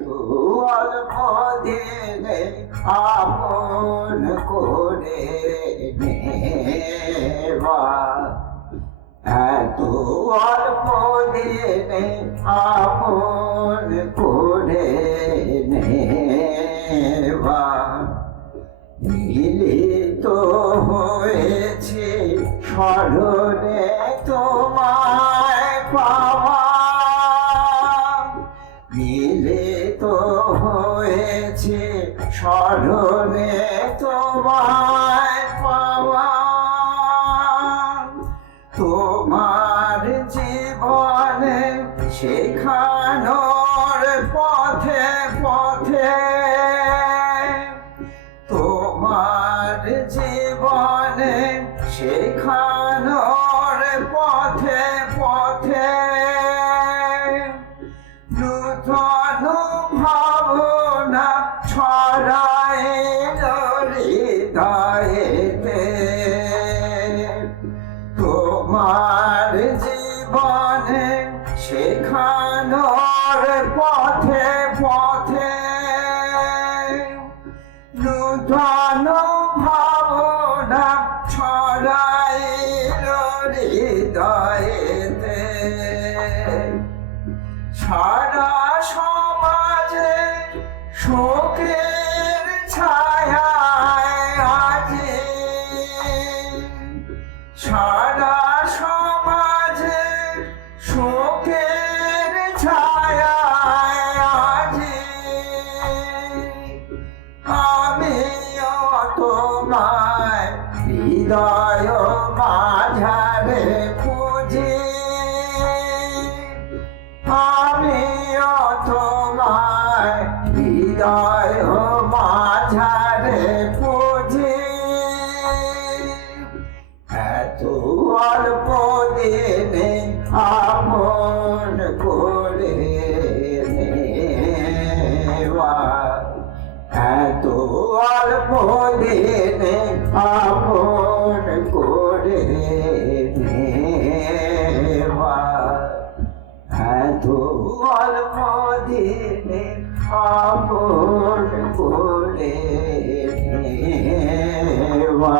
অল্প দিনে আপন করে নেওয়া, এত অল্প দিনে আপন করে নেওয়া। মিলিত হয়েছে স্মরণে তোমায় পাওয়া, মিলিত হয়েছে স্মরণে তোমায় পাওয়া। তোমার জীবনে শেখানোর পথে পথে, তোমার জীবনে শেখানোর পথে পথে, নূতন ভাবনা ছড়াইল হৃদয়েতে। তোমার জীবনে শেখানোর পথে পথে, নূতন ভাবনা ছড়াইল হৃদয়েতে। সারা সমাজে শোকের ছায়ায় আজি, সারা সমাজে শোকের ছায়ায় আজি, আমিও তোমায় হৃদয় মাঝারে খুঁজি, আমিও তোমায় হৃদয় মাঝারে খুঁজি। এত অল্প দিনে আপন করে নেওয়া, এত অল্প দিনে আপন করে নেওয়া, এত অল্প দিনে আপন করে নেওয়া।